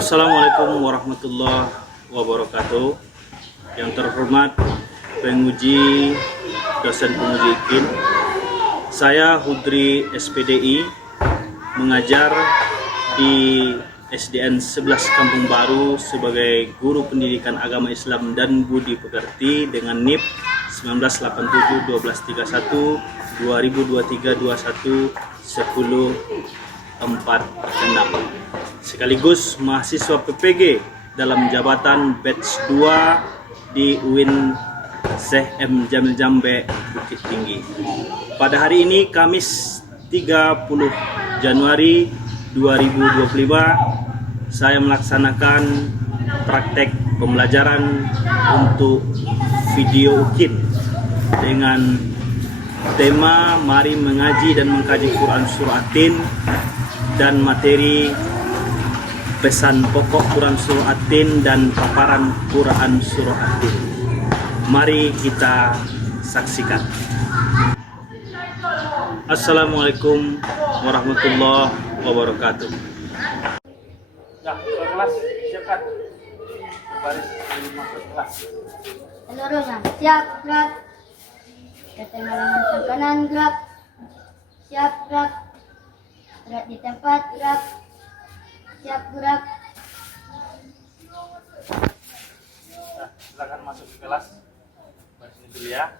Assalamualaikum warahmatullahi wabarakatuh. Yang terhormat penguji, dosen penguji IKIN, saya Hudri SPDI, mengajar di SDN 11 Kampung Baru sebagai guru pendidikan agama Islam dan budi pekerti dengan NIP 1987 1231 2023 21 10 46, sekaligus mahasiswa PPG dalam jabatan batch 2 di UIN Syekh M. Jamil Jambe, Bukit Tinggi. Pada hari ini Kamis 30 Januari 2025, saya melaksanakan praktek pembelajaran untuk video UKIN dengan tema mari mengaji dan mengkaji Quran Surah At-Tin dan materi pesan pokok Quran Surah At-Tin dan paparan Quran Surah At-Tin. Mari kita saksikan. Assalamualaikum warahmatullahi wabarakatuh. Ya, kelas siapkan. Baris masuk kelas. Penurunan siap gerak. Ketengah lengan sang kanan gerak. Siap gerak. Gerak di tempat gerak. Siap gerak. Nah, silakan masuk ke kelas. Baris ini dulu ya.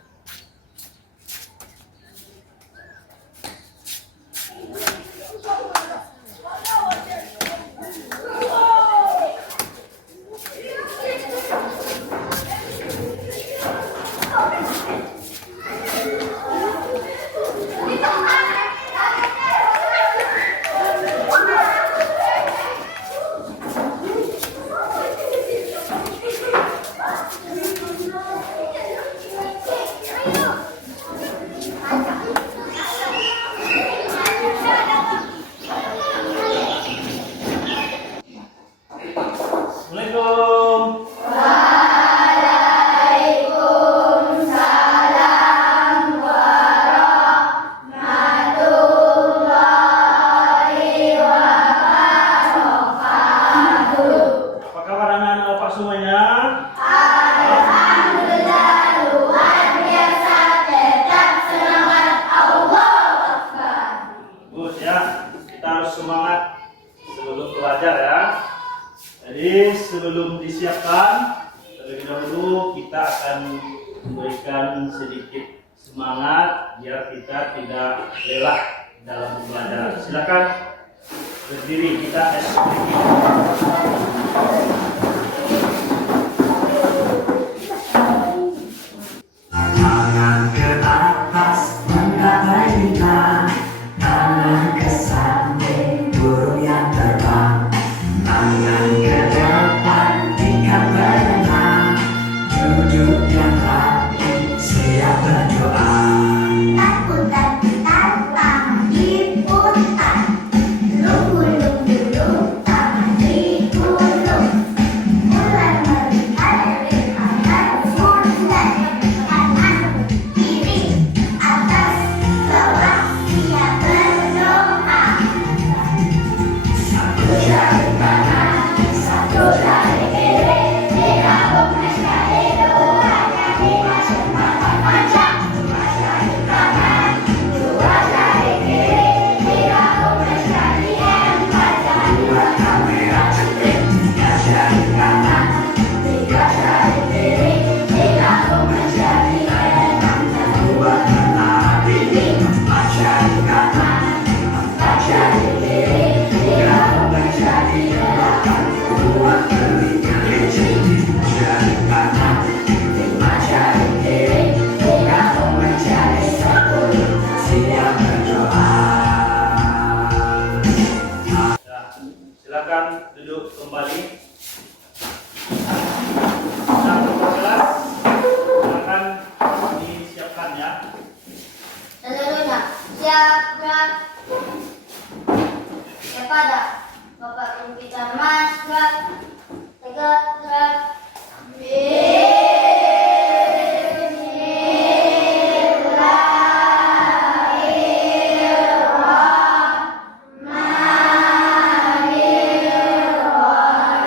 Assalamualaikum. Waalaikumsalam warahmatullahi wabarakatuh. Apa kabar anak-anak Bapak semuanya? Alhamdulillah, luar biasa, tetap semangat, Allahu Akbar. Bagus ya, kita harus semangat sebelum belajar ya. Jadi sebelum disiapkan, terlebih dahulu kita akan memberikan sedikit semangat biar kita tidak lelah dalam belajar. Silakan berdiri, kita tangan ke atas menggapai bintang, tangan ke samping burung yang terbang, tangan ke depan ikan berenang, duduk yang rapi siap berdoa. Takutan tangan diputar, lunggu-lunggu tangan digulung, mulai melihat kanan surga, kanan kiri atas bawah siap berdoa. Satu jari kanan, satu jari kiri, digabung menjadi dua jari macam-macam. Dua jari kanan, dua jari kiri, digabung menjadi empat jari. Dua kamera cantik, tiga jari kanan, tiga jari kiri, digabung menjadi enam jari. Dua menari, empat jari kanan, empat jari kiri, digabung menjadi delapan. Dua telinga kencing, jari kanan, lima jari kiri, digabung menjadi 10. Siap berdoa. Ya, silakan duduk kembali. Satu kelas, silakan disiapkan ya. Seluruhnya siap gerak. Kepada Bapak Guru kita Mas gerak. Tegak gerak. Bismillahirrahmanirrahim.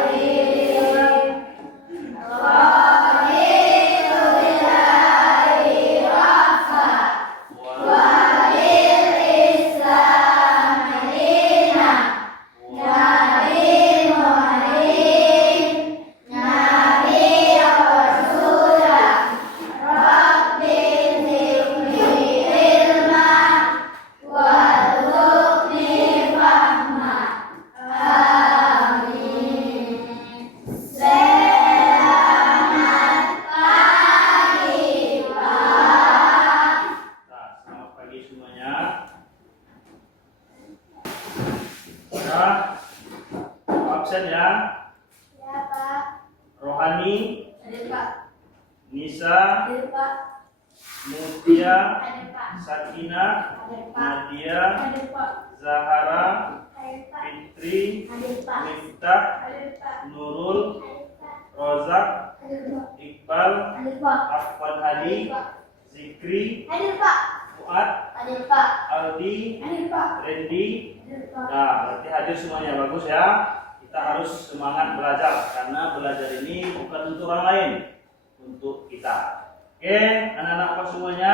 Rohani, Hadir Pak. Nisa, Hadir Pak. Mutia, Hadir Pak. Sakinah, Hadir Pak. Nadia, Hadir Pak. Zahara, Hadir Pak. Fitri, Hadir Pak. Miftah, Hadir Pak. Nurul, Hadir Pak. Rozak, Hadir Pak. Iqbal, Hadir Pak. Afwan Hadi, Hadir Pak. Zikri, Hadir Pak. Fuad, Hadir Pak. Aldi, Hadir Pak. Randy. Hadir Pak. Nah, berarti hadir semuanya, bagus ya. Kita harus semangat belajar karena belajar ini bukan untuk orang lain, untuk kita. Oke, anak-anak semuanya,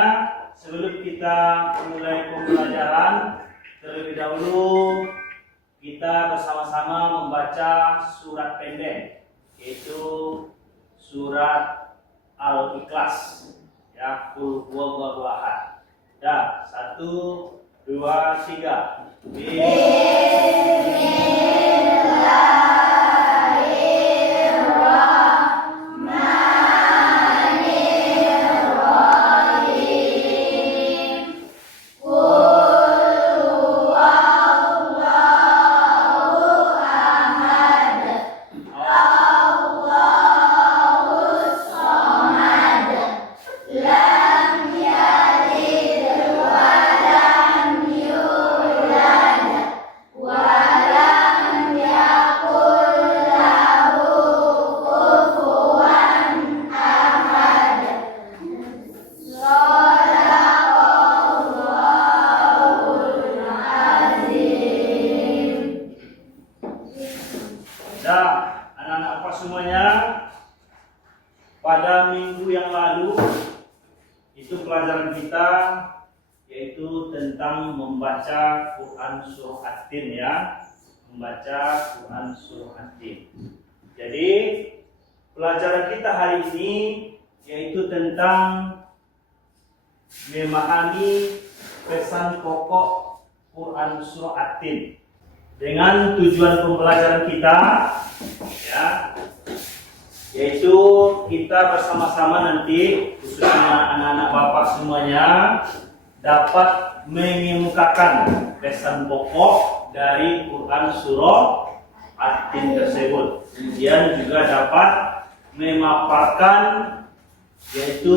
sebelum kita mulai pembelajaran, terlebih dahulu kita bersama-sama membaca surat pendek, yaitu surat Al-Ikhlas. Ya, Qul huwallahu ahad. Dah, 1, 2, 3. Dah, anak-anak apa semuanya, pada minggu yang lalu itu pelajaran kita yaitu tentang membaca Quran Surah At-Tin ya, membaca Quran Surah At-Tin. Jadi pelajaran kita hari ini yaitu tentang memahami pesan pokok Quran Surah At-Tin. Dengan tujuan pembelajaran kita ya, yaitu kita bersama-sama nanti khususnya anak-anak bapak semuanya dapat mengemukakan pesan pokok dari Quran Surah At-Tin tersebut. Kemudian juga dapat memaparkan, yaitu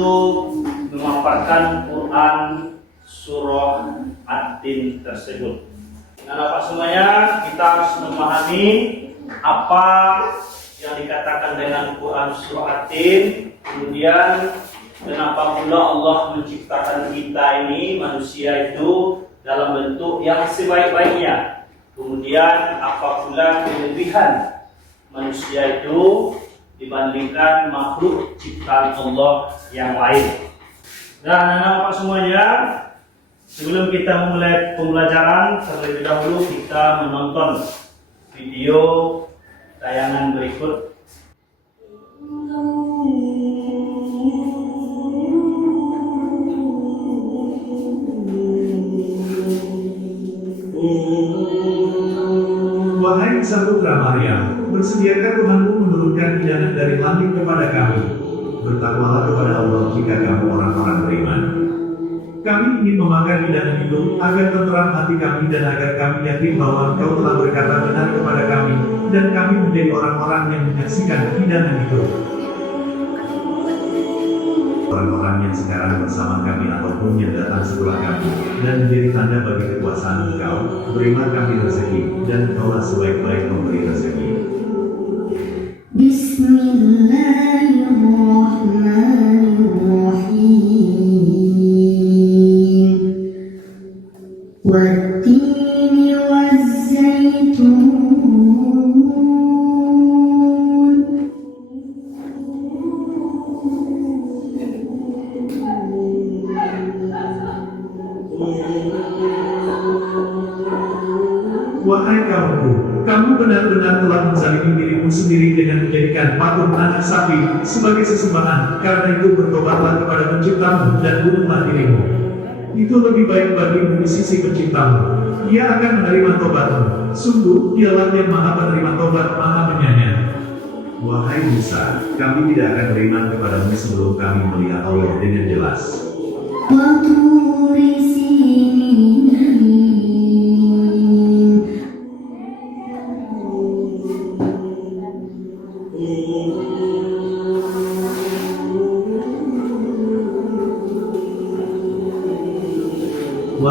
memaparkan Quran Surah At-Tin tersebut. Anak-anak semuanya, kita harus memahami apa yang dikatakan dengan Quran Surah At-Tin. Kemudian kenapa pula Allah menciptakan kita ini manusia itu dalam bentuk yang sebaik-baiknya. Kemudian apa pula kelebihan manusia itu dibandingkan makhluk ciptaan Allah yang lain. Dan anak-anak semuanya, sebelum kita memulai pembelajaran, terlebih dahulu kita menonton video tayangan berikut. Wahai Isa putra Maryam, bersediakah Tuhanmu menurunkan hidangan dari langit kepada kami? Bertakwalah kepada Allah jika kamu orang-orang beriman. Kami ingin memakan hidangan itu, agar tenteram hati kami dan agar kami yakin bahwa Engkau telah berkata benar kepada kami, dan kami menjadi orang-orang yang menyaksikan hidangan itu. Orang-orang yang sekarang bersama kami ataupun yang datang setelah kami, dan menjadi tanda bagi kekuasaan Engkau, berilah kami rezeki, dan Engkaulah sebaik-baik pemberi rezeki. Bismillahirrahmanirrahim. Wat-tini waz-zaitun. Wahai kaumku, kamu benar-benar telah menzalimi dirimu sendiri dengan menjadikan patung anak sapi sebagai sesembahan. Karena itu bertobatlah kepada penciptamu dan bunuhlah dirimu. Itu lebih baik bagimu di sisi penciptamu. Ia akan menerima tobatmu. Sungguh, dialah yang maha penerima tobat, maha penyayang. Wahai Musa, kami tidak akan beriman kepadamu sebelum kami melihat Allah dengan jelas. Wa-turi sinin.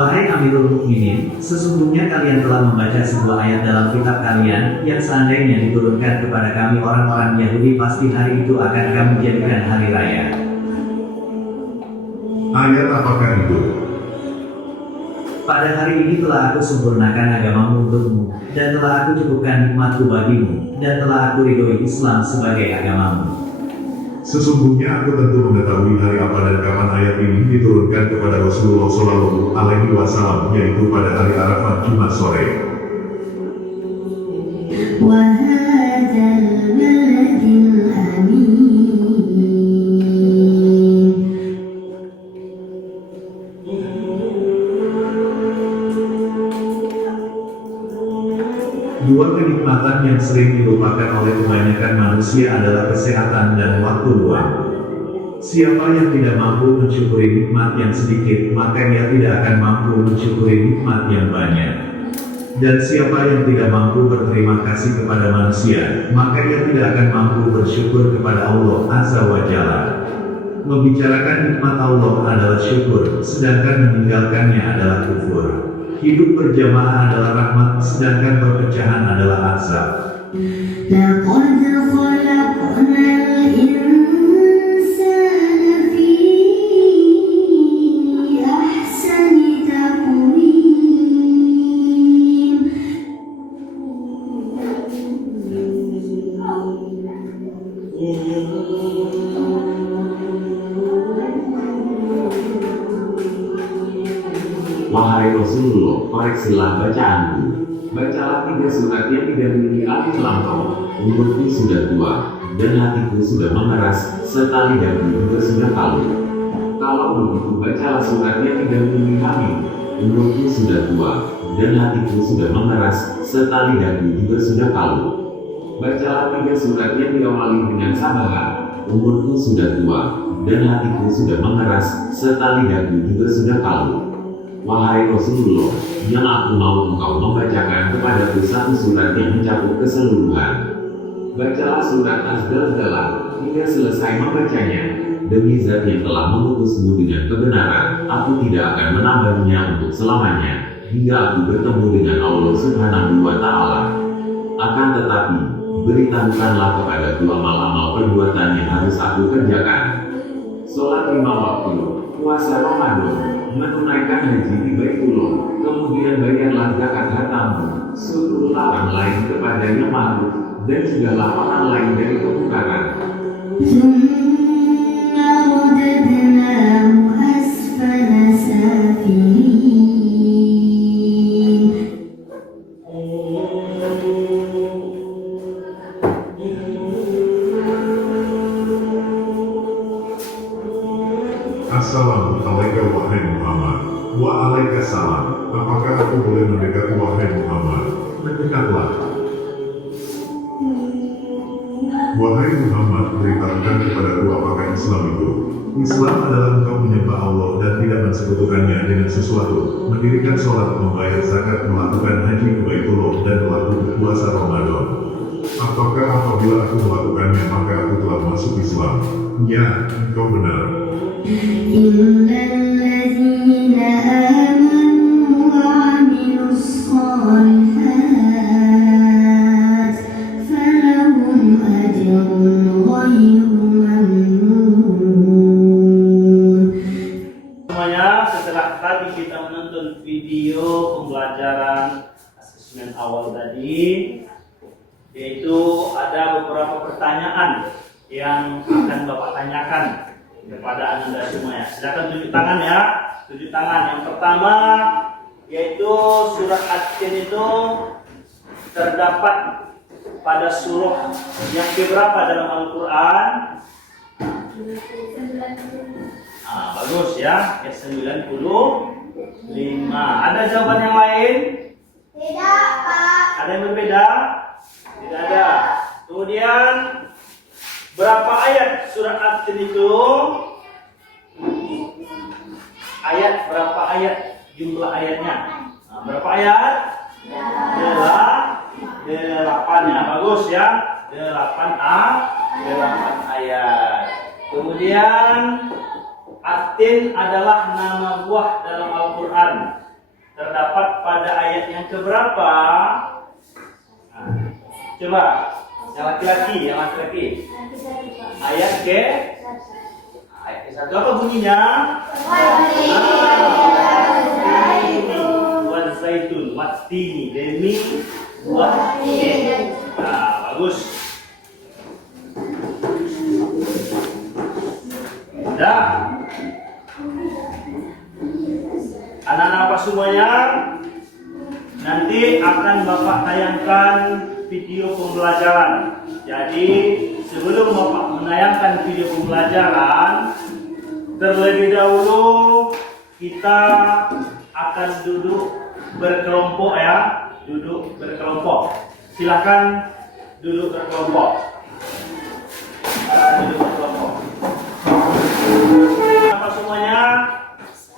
Wahai Amirul Mukminin, sesungguhnya kalian telah membaca sebuah ayat dalam kitab kalian, yang seandainya diturunkan kepada kami orang-orang Yahudi pasti hari itu akan kami jadikan hari raya. Ayat apakah itu? Pada hari ini telah aku sempurnakan agamamu untukmu, dan telah aku cukupkan nikmatku bagimu, dan telah aku ridhoi Islam sebagai agamamu. Sesungguhnya aku tentu mengetahui hari apa dan kapan ayat ini diturunkan kepada Rasulullah Shallallahu Alaihi Wasallam, yaitu pada hari Arafah Jumat sore. وهذا البلد الأمين Dua kenikmatan yang sering dilupakan oleh kebanyakan manusia adalah kesehatan dan waktu luang. Siapa yang tidak mampu mensyukuri nikmat yang sedikit, maka ia tidak akan mampu mensyukuri nikmat yang banyak. Dan siapa yang tidak mampu berterima kasih kepada manusia, maka ia tidak akan mampu bersyukur kepada Allah Azza wa Jalla. Membicarakan nikmat Allah adalah syukur, sedangkan meninggalkannya adalah kufur. Hidup berjamaah adalah rahmat, sedangkan perpecahan adalah azab. لقد خلقنا الإنسان في أحسن تقويم Wahai Rasulullah, koreksilah bacaanmu. Bacalah 3 surat yang tidak memiliki alif lam ra. Umurku sudah tua, dan hatiku sudah mengeras, serta lidahku juga sudah kalu. Kalau begitu, bacalah surat yang tidak memiliki hamil. Umurku sudah tua, dan hatiku sudah mengeras, serta lidahku juga sudah kalu. Bacalah 3 surat yang diawali dengan sabaha. Umurku sudah tua, dan hatiku sudah mengeras, serta lidahku juga sudah kalu. Wahai Rasulullah, yang aku mau engkau membacakan kepadaku 1 surat yang mencakup keseluruhan. Bacalah surat Az-Zalzalah hingga selesai membacanya. Demi Zat yang telah mengutusmu dengan kebenaran, aku tidak akan menambahnya untuk selamanya, hingga aku bertemu dengan Allah Subhanahu wa Ta'ala. Akan tetapi, beritahukanlah kepadaku amal-amal perbuatan yang harus aku kerjakan. Sholat 5 waktu, puasa Ramadan, menunaikan haji di Baitullah, kemudian bayarlah zakat hartamu, suruhlah orang lain kepada yang ma'ruf, dan cegahlah orang lain dari kemungkaran. ثم رددناه أسفل سافلين Assalamualaikum wahai Muhammad. Waalaikumsalam. Apakah aku boleh mendekat wahai Muhammad? Mendekatlah. Wahai Muhammad, beritahukan kepadaku apakah Islam itu. Islam adalah engkau menyembah Allah dan tidak mensekutukannya dengan sesuatu, mendirikan sholat, membayar zakat, melakukan haji ke Baitullah, dan melakukan puasa Ramadan. Apakah apabila aku melakukannya maka aku telah masuk Islam? Ya, engkau benar. إلا الذين آمنوا وعملوا الصالحات فلهم أجر غير ممنون. Semuanya, setelah tadi kita menonton video pembelajaran asesmen awal tadi, yaitu ada beberapa pertanyaan yang akan Bapak tanyakan kepada Anda semuanya. Silakan tunjuk tangan ya, tunjuk tangan. Yang pertama yaitu surat At-Tin itu terdapat pada surah yang keberapa dalam Al-Quran? Bagus ya, ke 95. Ada jawaban yang lain? Tidak, Pak. Ada yang berbeda? Tidak ada. Kemudian berapa ayat surat At-Tin itu? Berapa ayat jumlah ayatnya? Berapa ayat? 8 ya, bagus ya. 8 ayat. Kemudian At-Tin adalah nama buah dalam Al-Quran terdapat pada ayat yang keberapa? Nah, coba yang laki-laki. Ayat ke-1 apa bunyinya? Wan zaitun, watini, demi watini. Nah, bagus. Dah. Anak-anak apa semuanya? Nanti akan Bapak tayangkan video pembelajaran. Jadi sebelum Bapak menayangkan video pembelajaran, terlebih dahulu kita akan duduk berkelompok ya. Duduk berkelompok. Silakan duduk berkelompok. Apa semuanya?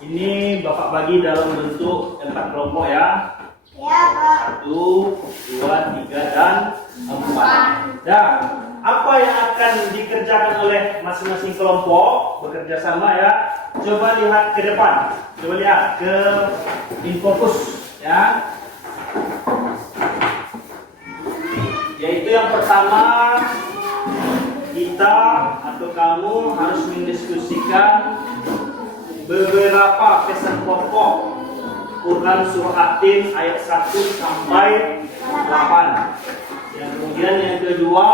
Ini Bapak bagi dalam bentuk 4 kelompok ya. Ya, Pak. 1, 2, 3, dan 4. Dan apa yang akan dikerjakan oleh masing-masing kelompok bekerja sama ya. Coba lihat ke depan. Coba lihat ke infocus ya. Yaitu yang pertama, kita atau kamu harus mendiskusikan beberapa pesan pokok Quran surah At-Tin ayat 1 sampai 8. Yang kemudian yang kedua,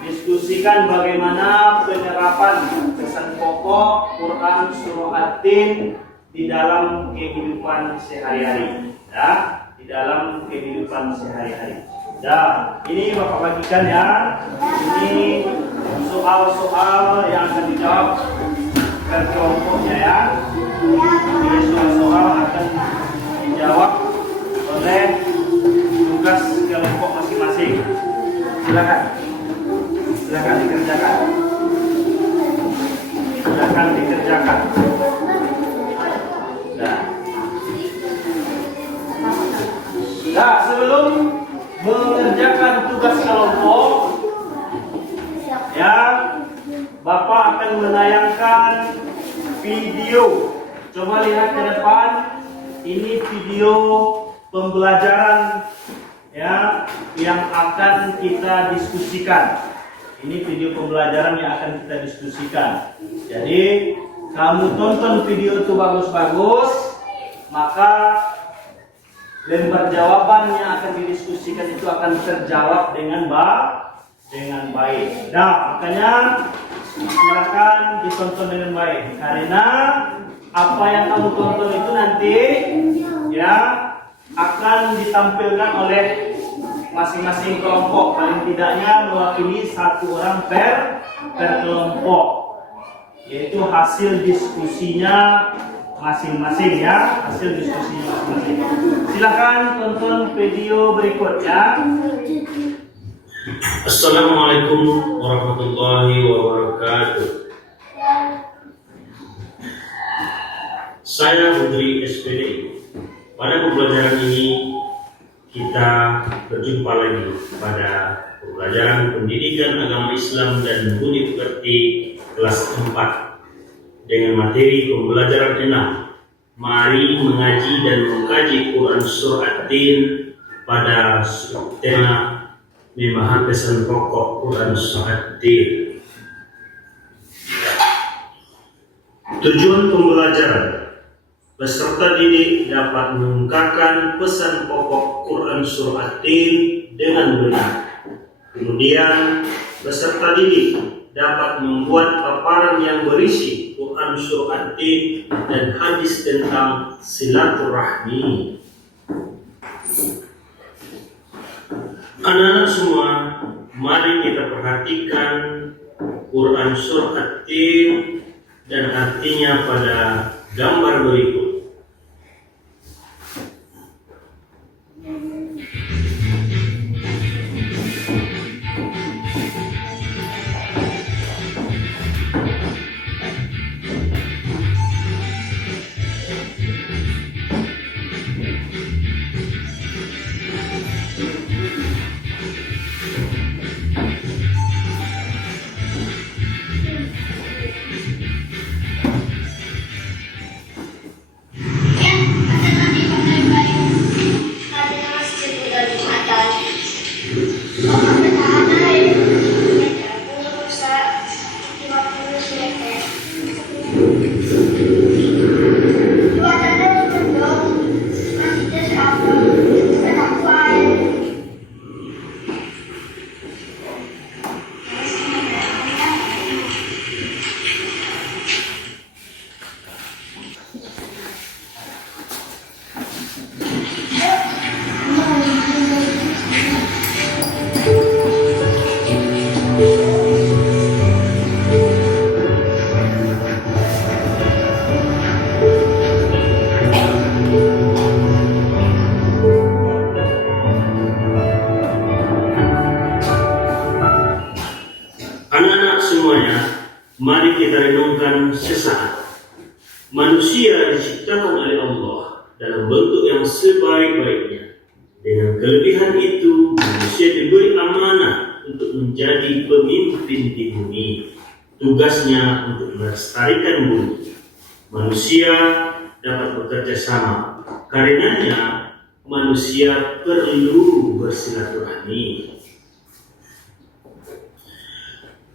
diskusikan bagaimana penerapan pesan pokok Quran surah At-Tin di dalam kehidupan sehari-hari. Ya, di dalam kehidupan sehari-hari. Ya, ini Bapak bagikan ya. Ini soal-soal yang akan dijawab ke kelompoknya ya. Ini soal-soal akan dijawab oleh tugas kelompok masing-masing. Silakan dikerjakan. Nah, sebelum mengerjakan tugas kelompok, ya, Bapak akan menayangkan video. Coba lihat ke depan. Ini video pembelajaran ya yang akan kita diskusikan. Ini video pembelajaran yang akan kita diskusikan. Jadi kamu tonton video itu bagus-bagus, maka lembar jawaban yang akan didiskusikan itu akan terjawab dengan baik. Nah, makanya silakan ditonton dengan baik, karena apa yang kamu tonton itu nanti ya akan ditampilkan oleh masing-masing kelompok, paling tidaknya mewakili 1 orang per kelompok, yaitu hasil diskusinya masing-masing ya, Silakan tonton video berikutnya. Assalamualaikum warahmatullahi wabarakatuh. Saya Putri SPD. Pada pembelajaran ini kita berjumpa lagi pada pembelajaran pendidikan agama Islam dan budi pekerti kelas 4 dengan materi pembelajaran 6. Mari mengaji dan mengkaji Quran surah At-Tin pada tema memahami pesan pokok Quran surah At-Tin. Tujuan pembelajaran: peserta didik dapat mengungkapkan pesan pokok Quran surah At-Tin dengan benar. Kemudian peserta didik dapat membuat paparan yang berisi Quran surah At-Tin dan hadis tentang silaturahmi. Anak-anak semua, mari kita perhatikan Quran surah At-Tin dan artinya pada gambar berikut. semuanya, mari kita renungkan sesaat. Manusia diciptakan oleh Allah dalam bentuk yang sebaik-baiknya. Dengan kelebihan itu, manusia diberi amanah untuk menjadi pemimpin di bumi. Tugasnya untuk melestarikan bumi. Manusia dapat bekerja sama. Karenanya, manusia perlu bersilaturahmi.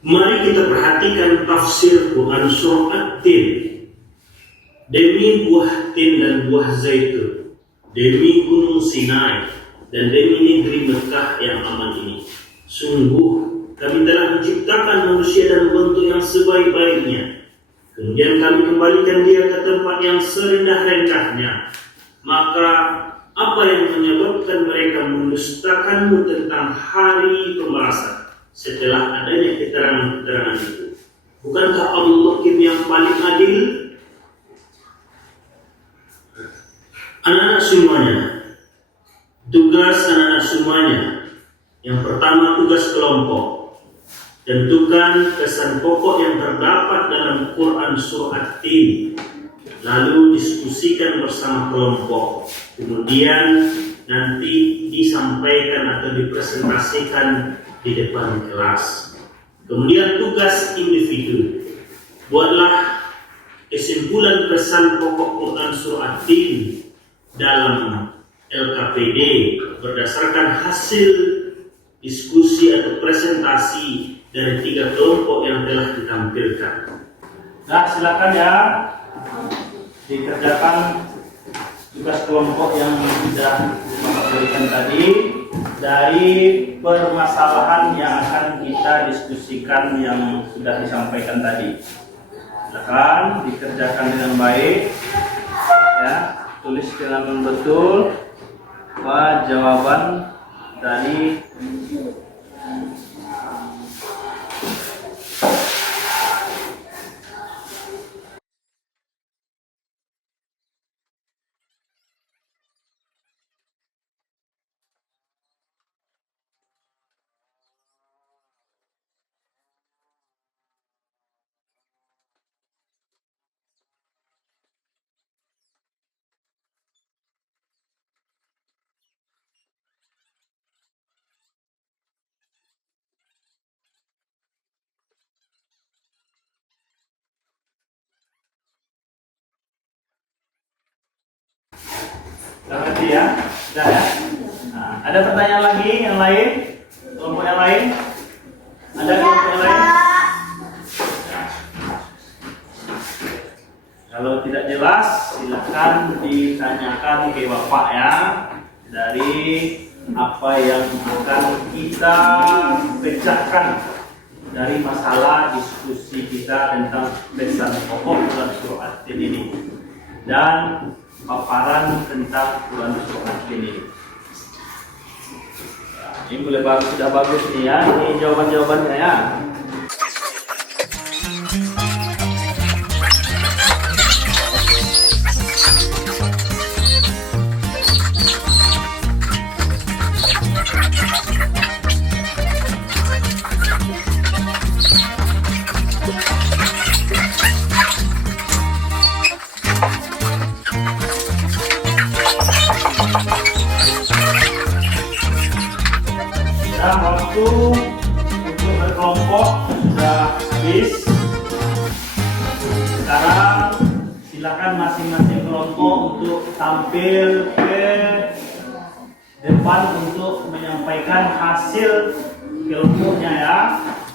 Mari kita perhatikan tafsir Quran surah At-Tin. Demi buah tin dan buah zaitun, demi gunung Sinai, dan demi negeri Mekah yang aman ini. Sungguh, kami telah menciptakan manusia dalam bentuk yang sebaik-baiknya. Kemudian kami kembalikan dia ke tempat yang serendah-rendahnya. Maka, apa yang menyebabkan mereka mendustakanmu tentang hari pembalasan? Setelah adanya keterangan-keterangan itu, bukankah Allah yang paling adil? Anak-anak semuanya, tugas anak-anak semuanya. Yang pertama, tugas kelompok. Tentukan pesan pokok yang terdapat dalam Quran surah At-Tin, lalu diskusikan bersama kelompok. Kemudian nanti disampaikan atau dipresentasikan di depan kelas. Kemudian tugas individu. Buatlah kesimpulan pesan pokok Quran surah At-Tin dalam LKPD berdasarkan hasil diskusi atau presentasi dari 3 kelompok yang telah ditampilkan. Nah, silakan ya dikerjakan tugas kelompok yang sudah Bapak berikan tadi dari permasalahan yang akan kita diskusikan yang sudah disampaikan tadi. Silakan dikerjakan dengan baik, ya, tulis dengan betul jawaban dari Berarti ya, sudah ya. Nah, ada pertanyaan lagi yang lain? Kelompok yang lain? Ada kelompok yang lain? Kalau tidak jelas, silakan ditanyakan ke Bapak ya, dari apa yang akan kita pecahkan dari masalah diskusi kita tentang pesan pokok dalam surah At-Tin ini dan paparan tentang Quran surah At-Tin ini. Ini boleh bagus, sudah bagus nih ya. Ini jawaban-jawabannya ya. Dan waktu untuk berkelompok sudah habis. Sekarang silakan masing-masing kelompok untuk tampil ke depan untuk menyampaikan hasil kelompoknya ya,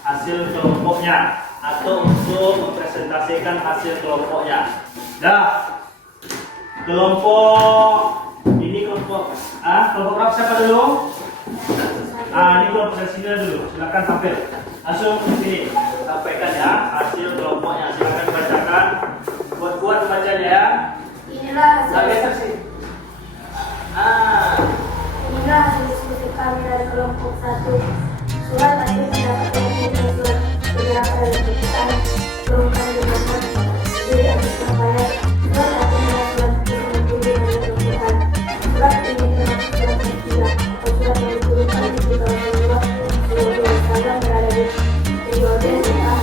hasil kelompoknya atau untuk mempresentasikan hasil kelompoknya. Dah, kelompok ini kelompok berapa siapa dulu? Ini kelompok dari sini dulu, silakan tampil. Langsung ke sini, sampaikan ya hasil kelompoknya. Silakan bacakan, buat bacanya ya. Inilah hasil sih. inilah hasil diskusi kami dari kelompok 1. Surat At-Tin terdapat dalam surat beberapa dari keputusan turunkan di nomor di atas rangkaian. Surat At-Tin adalah surat ke-90 dari Al-Quran. Surat ini termasuk surat ketiga atau surat yang diturunkan di tahun Rasulullah SAW berada di periode setelah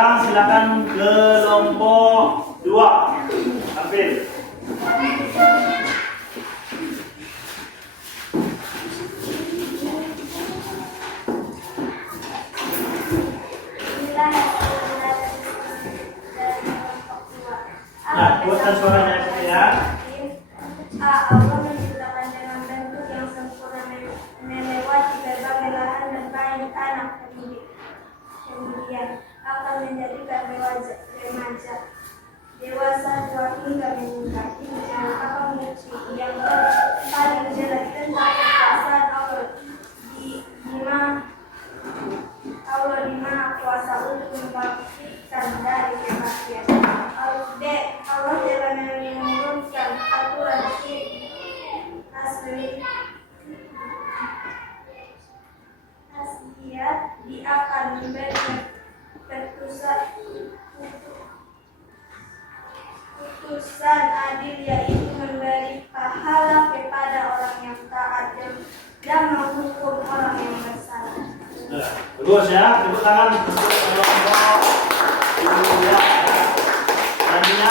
Sekarang silakan kelompok 2 tampil. Nah, buatkan suaranya ya. Allah menciptakan dengan bentuk yang sempurna melewati berbagai lahan dan kain tanah kemudian akan menjadikan remaja dewasa tua hingga meninggal. Ini jangan apa mengerti yang paling jelas tentang kekuasaan Allah di mana kuasa untuk membangkitkan dari kematian. Allah telah menurunkan aturan asliya dia akan memberi putusan adil, yaitu memberi pahala kepada orang yang taat dan menghukum orang yang bersalah. Bagus ya, tepuk tangan untuk kelompok 2. Selanjutnya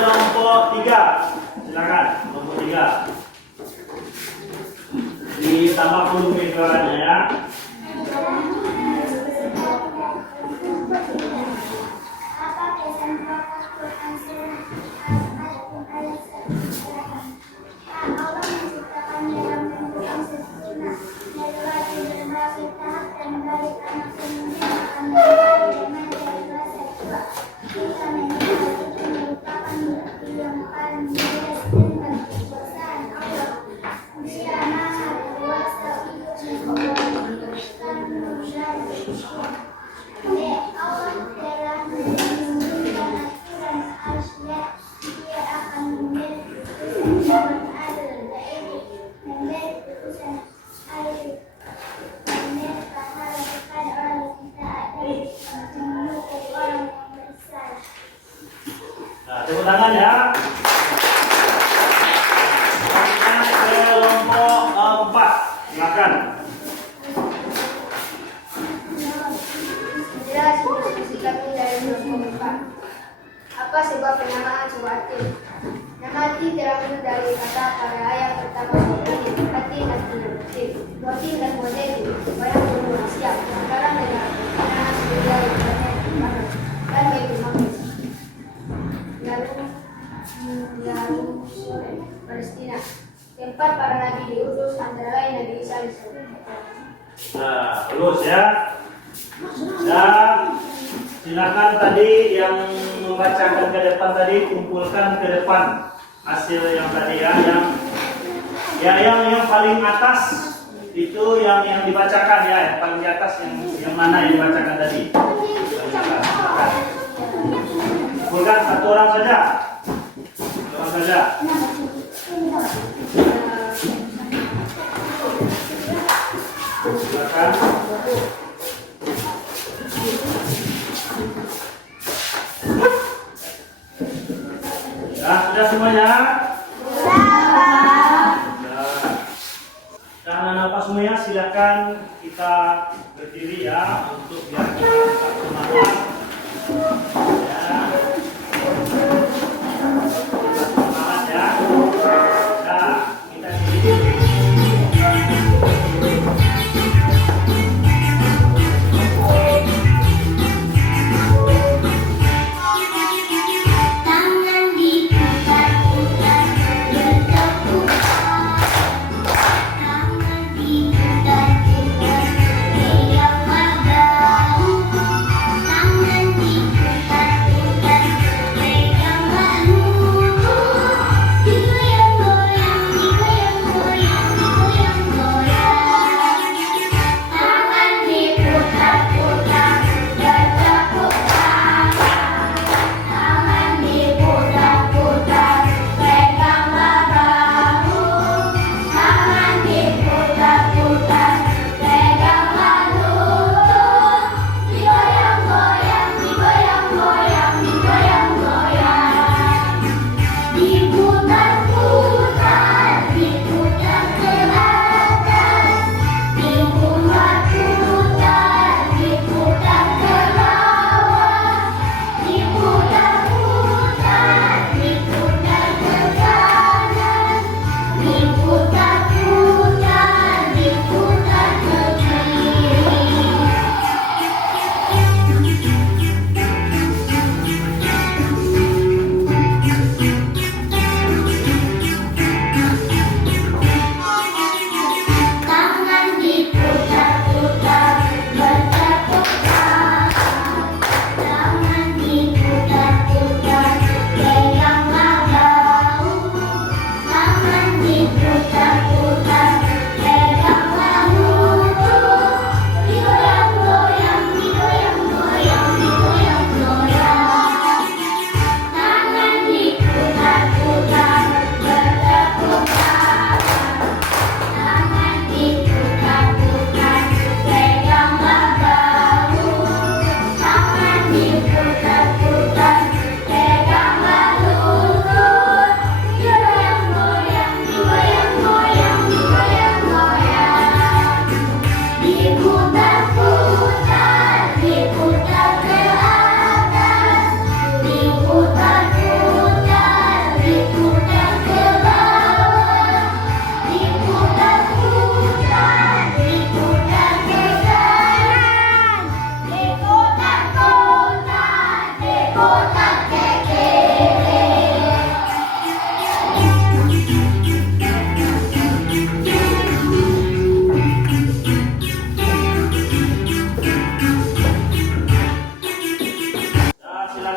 kelompok 3. Silakan kelompok 3. Ditambah volume suaranya ya. Apa pesan pokok Quran surah ayat 1? Allah menciptakan dalam bentuk yang sempurna, melewati berbagai tahap dan dari anak kemudian akan menjadi remaja dewasa tua. Hingga meninggal itu merupakan bukti yang paling jelas tentang kekuasaan Allah. Dia maha kuasa untuk membangkitkan dari kematian. Allah telah menurunkan aturan asliya, dia akan memberi putusan yang adil, yaitu memberi putusan adil, memberi pahala kepada orang yang taat dan menghukum orang yang bersalah. Nah, tepuk tangan ya. Selanjutnya kelompok 4. Silakan. Jelas diskusi kami dari kelompok 4. Apa sebab penamaan Suwatin? Nama Ati terambil dari kata pada ayat pertama ini, Ati dan Ati, Wati dan Wadedi, banyak berbuat siap. Sekarang dengan anak sebelah banyak dan bagi Maqdis. Lalu Palestina, tempat para nabi diutus, antara lain Nabi Isa alaihissalam. Nah, lulus ya. Dan silakan tadi yang membacakan ke depan tadi, kumpulkan ke depan hasil yang tadi ya, yang paling atas itu yang dibacakan ya, yang paling di atas yang mana yang dibacakan tadi. Kumpulkan satu orang saja. Silakan. Nah, sudah semuanya? Dan anak-anak semuanya silakan kita berdiri ya untuk biar kita tetap semangat. Ya. Semangat ya. Nah, kita berdiri. Tangan diputar-putar bertepuk tangan diputar-putar yang wabah.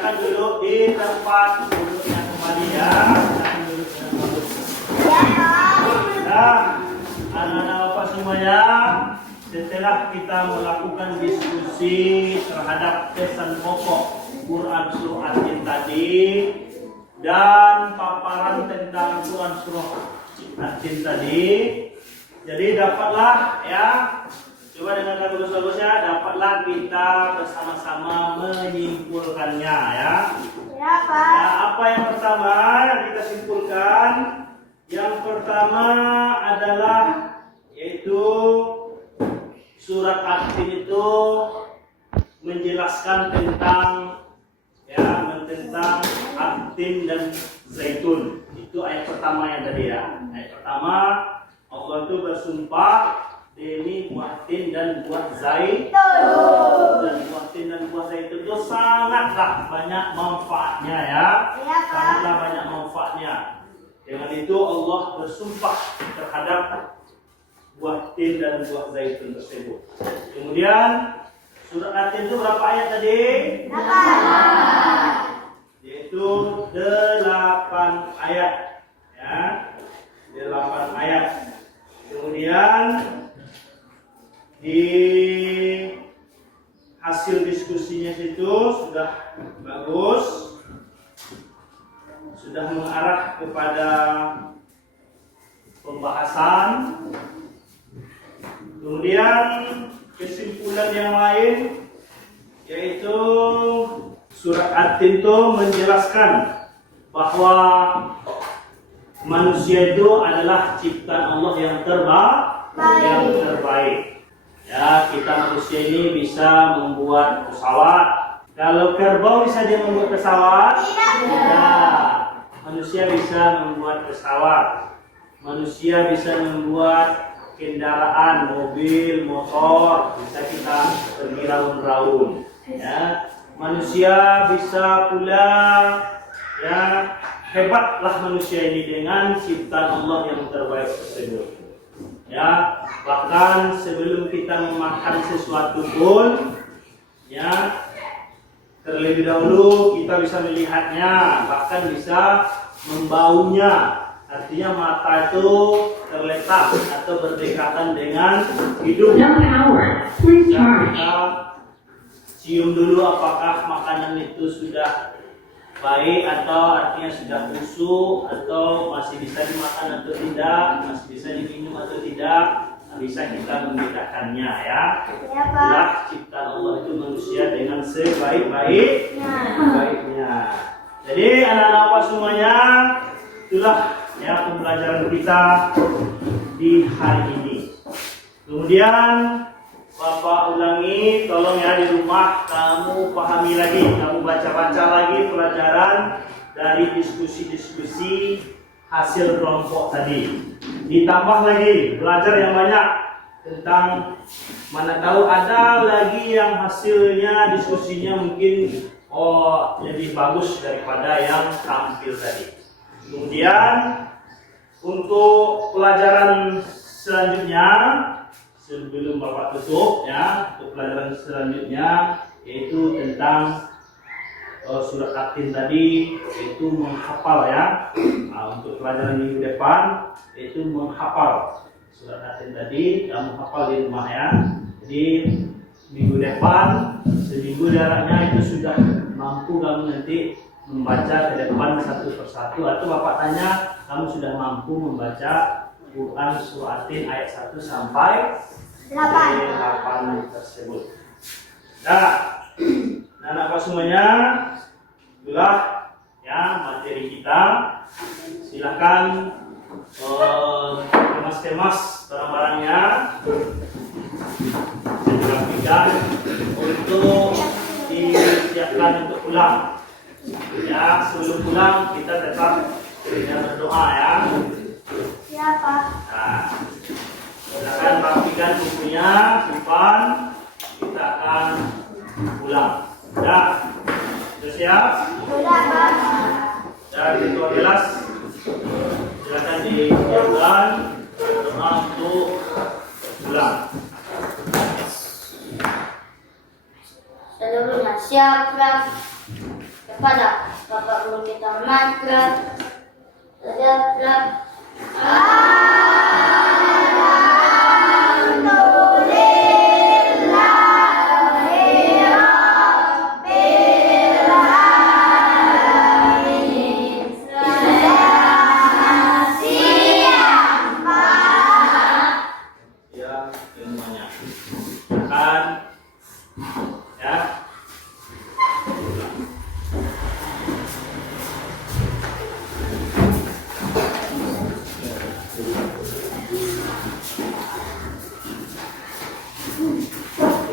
silakan duduk di tempat duduknya kembali ya. Silakan duduk dengan bagus. Nah, anak-anak Bapak semuanya, setelah kita melakukan diskusi terhadap pesan pokok Quran surah At-Tin tadi dan paparan tentang Quran surah At-Tin tadi, jadi dapatlah ya, coba dengan bagus-bagusnya, dapatlah kita bersama-sama menyimpulkannya ya. Nah, apa yang pertama yang kita simpulkan? Yang pertama adalah yaitu surat At-Tin itu menjelaskan tentang tentang At-Tin dan Zaitun. Itu ayat pertama yang tadi ya. Ayat pertama Allah itu bersumpah demi buah tin dan buah zaitun. Dan buah tin dan buah zaitun itu sangatlah banyak manfaatnya ya. Sangatlah banyak manfaatnya. Dengan itu Allah bersumpah terhadap buah tin dan buah zaitun tersebut. Kemudian surat At-Tin itu berapa ayat tadi? 8. Yaitu 8 ayat ya. 8 ayat. Kemudian di hasil diskusinya situ sudah bagus, sudah mengarah kepada pembahasan. Kemudian kesimpulan yang lain yaitu surat At-Tin itu menjelaskan bahwa manusia itu adalah ciptaan Allah yang terbaik. Ya, kita manusia ini bisa membuat pesawat. Kalau kerbau bisa dia membuat pesawat? Tidak. Manusia bisa membuat pesawat. Manusia bisa membuat kendaraan, mobil, motor, bisa kita pergi raun-raun. Ya, manusia bisa pula ya, hebatlah manusia ini dengan ciptaan Allah yang terbaik tersebut. Ya, bahkan sebelum kita memakan sesuatu pun ya, terlebih dahulu kita bisa melihatnya, bahkan bisa membaunya. Artinya mata itu terletak atau berdekatan dengan hidung. Kita cium dulu apakah makanan itu sudah baik atau artinya sudah busuk atau masih bisa dimakan atau tidak, masih bisa diminum atau tidak, bisa kita membedakannya ya. Itulah ciptaan Allah itu manusia dengan sebaik-baiknya. Jadi anak-anak Bapak semuanya, itulah ya pembelajaran kita di hari ini. Kemudian Bapak ulangi, tolong ya di rumah kamu pahami lagi, kamu baca-baca lagi pelajaran dari diskusi-diskusi hasil kelompok tadi. Ditambah lagi belajar yang banyak tentang, mana tahu ada lagi yang hasilnya diskusinya mungkin lebih bagus daripada yang tampil tadi. Kemudian untuk pelajaran selanjutnya, sebelum Bapak tutup ya, untuk pelajaran selanjutnya yaitu tentang surat At-Tin tadi, yaitu menghafal ya. Nah, untuk pelajaran minggu depan yaitu menghafal surat At-Tin tadi, kamu hafal di rumah ya. Jadi minggu depan, seminggu jaraknya itu sudah mampu kamu nanti membaca ke depan satu persatu, atau Bapak tanya kamu sudah mampu membaca Quran surah At-Tin ayat 1 sampai 8 tersebut. Nah, anak Bapak semuanya, itulah ya materi kita. Silakan kemas-kemas barang-barangnya, dirapikan untuk disiapkan untuk pulang. Ya, sebelum pulang kita tetap berdoa ya. Siapa? Nah, silakan rapikan bukunya, simpan. Kita akan pulang. Ya, sudah siap? Sudah, Pak. Dan itu jelas. Silakan disiapkan doa untuk pulang. Seluruhnya siap, Prof. waspada. Bapak guru kita mantra. Saja.